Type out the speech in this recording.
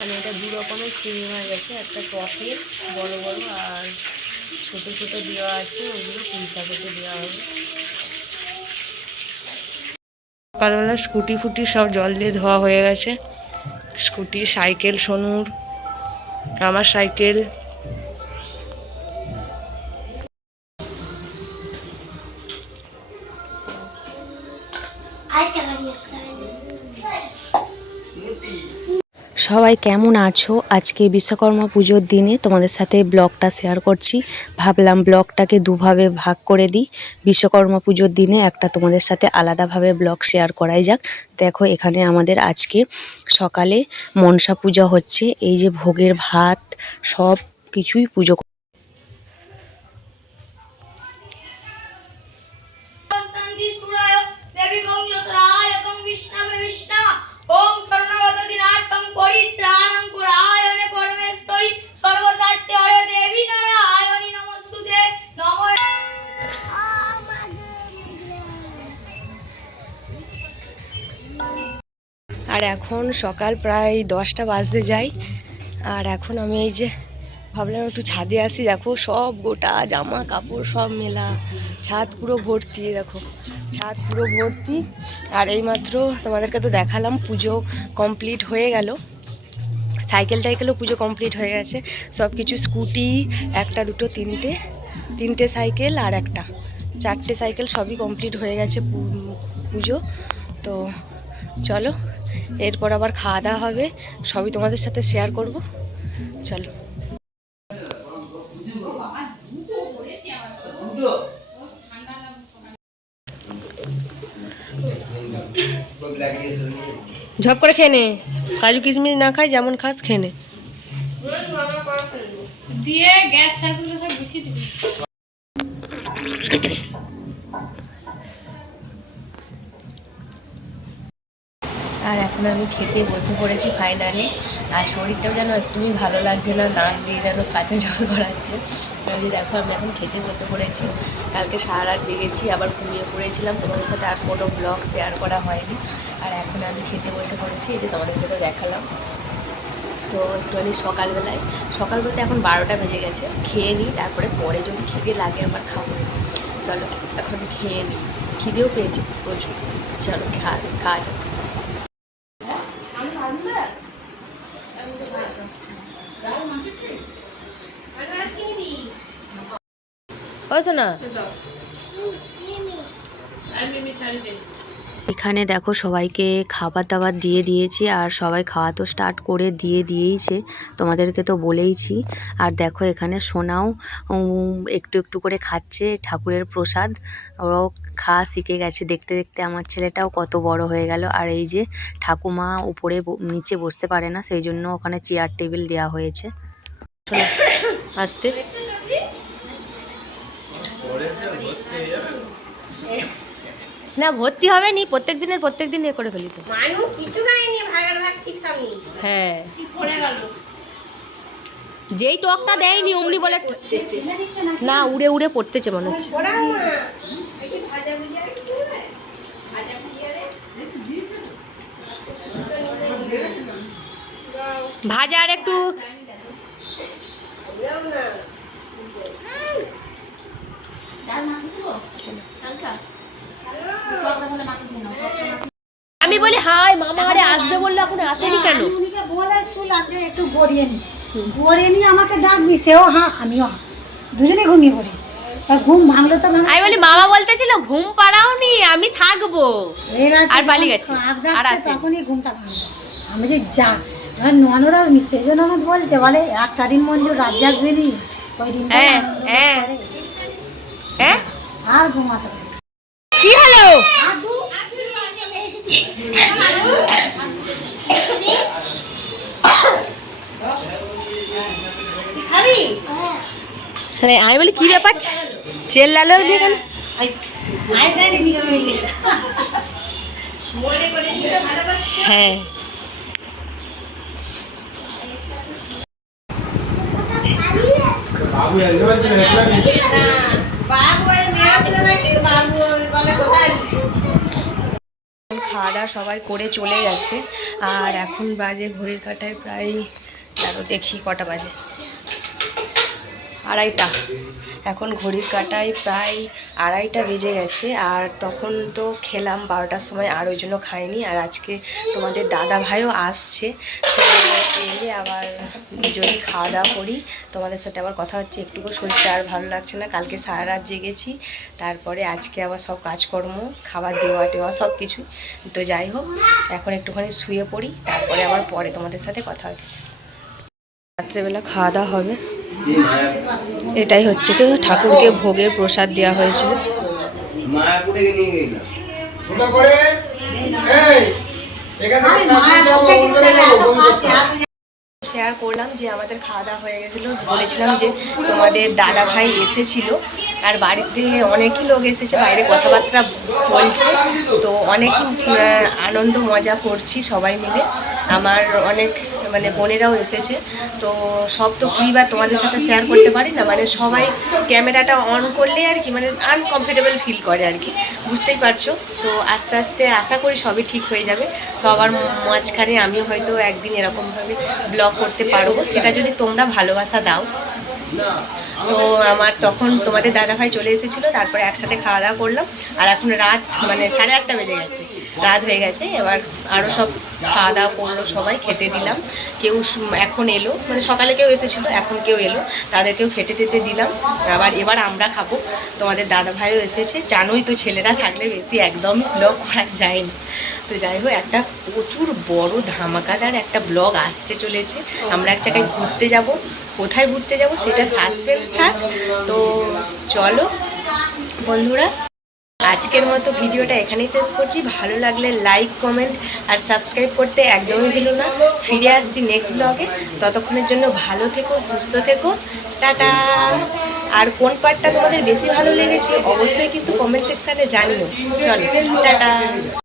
মানে এটা দু রকমের চিংড়ি হয়ে গেছে। একটা টকের বড় বড়, আর ছোট ছোট দেওয়া আছে, ওগুলো কুড়ি করে দেওয়া হবে। সকালবেলা স্কুটি ফুটি সব জল দিয়ে ধোয়া হয়ে গেছে। স্কুটি, সাইকেল, সোনুর, আমার সাইকেল সবাই কেমন আছো? আজকে বিশ্বকর্মা পুজোর দিনে তোমাদের সাথে ব্লগটা শেয়ার করছি। ভাবলাম ব্লগটাকে দুভাবে ভাগ করে দিই। বিশ্বকর্মা পুজোর দিনে একটা তোমাদের সাথে আলাদাভাবে ব্লগ শেয়ার করাই যাক। দেখো, এখানে আমাদের আজকে সকালে মনসা পূজা হচ্ছে। এই যে ভোগের ভাত, সব কিছুই পুজো আর এখন সকাল প্রায় দশটা বাজতে যাই আর এখন আমি এই যে ভাবলাম একটু ছাদে আসি, দেখো সব গোটা জামা কাপড় সব মেলা, ছাদ পুরো ভর্তি, দেখো। ছাদ পুরো ভর্তি। আর এইমাত্র তোমাদেরকে তো দেখালাম, পুজো কমপ্লিট হয়ে গেল। সাইকেল টাইকেলও পুজো কমপ্লিট হয়ে গেছে। সব কিছু স্কুটি, একটা, দুটো, তিনটে তিনটে সাইকেল আর একটা। চারটে সাইকেল সবই কমপ্লিট হয়ে গেছে পুজো। তো চলো এরপর আবার খাওয়া দাওয়া হবে সবই তোমাদের সাথে শেয়ার করব। চলো। ঝপ করে খেয়ে নে। কাজু কিশমিশ না খাই যেমন খাস খেয়ে নে। দিয়ে গ্যাস সব আর এখন আমি খেতে বসে পড়েছি ফাইনালি আর শরীরটাও যেন একদমই ভালো লাগছে না নাক দিয়ে যেন কাঁচা জল গড়াচ্ছে। আমি দেখো, আমি এখন খেতে বসে পড়েছি। কালকে সারা রাত জেগেছি, আবার ঘুমিয়ে পড়েছিলাম। তোমাদের সাথে আর কোনো ব্লগ শেয়ার করা হয়নি। আর এখন আমি খেতে বসে পড়েছি, এই যে তোমাদেরকে তো দেখালাম। তো একটু একটুখানি সকালবেলায় সকাল বলতে এখন বারোটা বেজে গেছে, খেয়ে নিই, তারপরে পরে যদি খিদে লাগে আমার খাব। চলো, এখন খেয়ে নিই। খিদেও পেয়েছি প্রচুর। চলো, খা খাওয়া ও শোনা। এখানে দেখো সবাইকে খাবার দাবার দিয়ে দিয়েছি আর সবাই খাওয়া তো স্টার্ট করে দিয়ে দিয়েইছে তোমাদেরকে তো বলেইছি। আর দেখো এখানে সোনাও একটু একটু করে খাচ্ছে ঠাকুরের প্রসাদ। ওরাও খাওয়া শিখে গেছে দেখতে দেখতে আমার ছেলেটাও কত বড় হয়ে গেল। আর এই যে ঠাকুমা উপরে নিচে বসতে পারে না সেই জন্য ওখানে চেয়ার টেবিল দেওয়া হয়েছে। আসতে। না ভর্তি হবে নি প্রত্যেক দিনের প্রত্যেক দিন এ করে ফেলি তো। মানু কিছু খায়নি ভাগের ভাগ ঠিক নিয়েছে হ্যাঁ। পড়ে গেল? যেই টকটা দেয়নি অমনি বলে না উড়ে উড়ে পড়তেছে মনে হচ্ছে। ভাজা আর একটু দাও না আমি বলি হাই মামা আরে আসবে বলল এখন আসেনি কেন? উনিকে বলে শুনলাম যে একটু গড়িয়ে নি। গড়িয়ে নিয়ে আমাকে ডাকবি সেও হ্যাঁ আমিও হ্যাঁ দুজনে ঘুমিয়ে পড়েছি। আর ঘুম ভাঙলো তো ভাঙলো আমি বলি মামা বলতেছিল ঘুম পাড়াওনি আমি থাকব। আর পালিয়ে গেছে। আর আসেনি। তখনই ঘুমটা ভাঙলো। আমি যে যা এবার ননদ আর জন্য ননদ বলছে বলে একটা দিন মঞ্জুর রাত জাগবে নি ওই দিন হ্যাঁ, হ্যাঁ। হ্যাঁ? আর ঘুমাতে কি হলো? হ্যাঁ আমি বলি কি ব্যাপার? চেল্লালো কেন হ্যাঁ বাবু ওই মেয়ে ছিল নাকি বাবু বলে কোথায় খাওয়া দাওয়া সবাই করে চলে গেছে। আর এখন বাজে ঘড়ির কাটায় প্রায় দেখো দেখি কটা বাজে। আড়াইটা। এখন ঘড়ির কাটায় প্রায় আড়াইটা বেজে গেছে আর তখন তো খেলাম বারোটার সময়, আর ওই জন্য খাইনি। আর আজকে তোমাদের দাদা ভাইও আসছে তো এলে আবার যদি খাওয়া দাওয়া করি। তোমাদের সাথে আবার কথা হচ্ছে, একটুকু শরীরটা আর ভালো লাগছে না, কালকে সারা রাত জেগেছি, তারপরে আজকে আবার সব কাজকর্ম, খাবার দেওয়া টেওয়া সব কিছু। তো যাই হোক, এখন একটুখানি শুয়ে পড়ি, তারপরে আবার পরে তোমাদের সাথে কথা হচ্ছে। রাত্রেবেলা খাওয়া দাওয়া হবে। এটাই হচ্ছে কি ঠাকুরকে ভোগের প্রসাদ দেওয়া হয়েছিল। হবে। শেয়ার করলাম যে আমাদের খাওয়া দাওয়া হয়ে গেছিল। বলেছিলাম যে তোমাদের দাদা ভাই এসেছিল আর বাড়িতে অনেকই লোক এসেছে বাইরে কথাবার্তা বলছে। তো অনেকই আহ, আনন্দ মজা করছি সবাই মিলে। আমার অনেক মানে বোনেরাও এসেছে। তো সব তো কী বা তোমাদের সাথে শেয়ার করতে পারি না। মানে সবাই ক্যামেরাটা অন করলে আর কি মানে আনকমফর্টেবল ফিল করে আর কি। বুঝতেই পারছ? তো আস্তে আস্তে আশা করি সবই ঠিক হয়ে যাবে। সবার মাঝখানে আমিও হয়তো একদিন এরকমভাবে ব্লগ করতে পারব। সেটা যদি তোমরা ভালোবাসা দাও। তো আমার তখন তোমাদের দাদাভাই চলে এসেছিল, তারপরে একসাথে খাওয়া দাওয়া করলাম। আর এখন রাত মানে সাড়ে আটটা বেজে গেছে। রাত হয়ে গেছে, এবার আরও সব খাওয়া দাওয়া করল সবাই, খেতে দিলাম। কেউ এখন এলো মানে সকালে কেউ এসেছিল, এখন কেউ এলো, তাদেরকেও খেতে টেতে দিলাম। আবার এবার আমরা খাব। তোমাদের দাদা ভাইও এসেছে, জানোই তো ছেলেরা থাকলে বেশি একদমই ব্লগ করা যায় না তো যাই হোক, একটা প্রচুর বড় ধামাকাদার একটা ব্লগ আসতে চলেছে। আমরা এক জায়গায় ঘুরতে যাব। কোথায় ঘুরতে যাব সেটা সাসপেন্স থাক। তো চলো, বন্ধুরা। আজকের মতো ভিডিওটা এখানেই শেষ করছি। ভালো লাগলে লাইক কমেন্ট আর সাবস্ক্রাইব করতে একদমই দিল না। ফিরে আসছি নেক্সট ব্লগে ততক্ষণের জন্য ভালো থেকো, সুস্থ থেকো। টাটা! আর কোন পার্টটা তোমাদের বেশি ভালো লেগেছে অবশ্যই কিন্তু কমেন্ট সেকশানে জানিও। চলো, টাটা!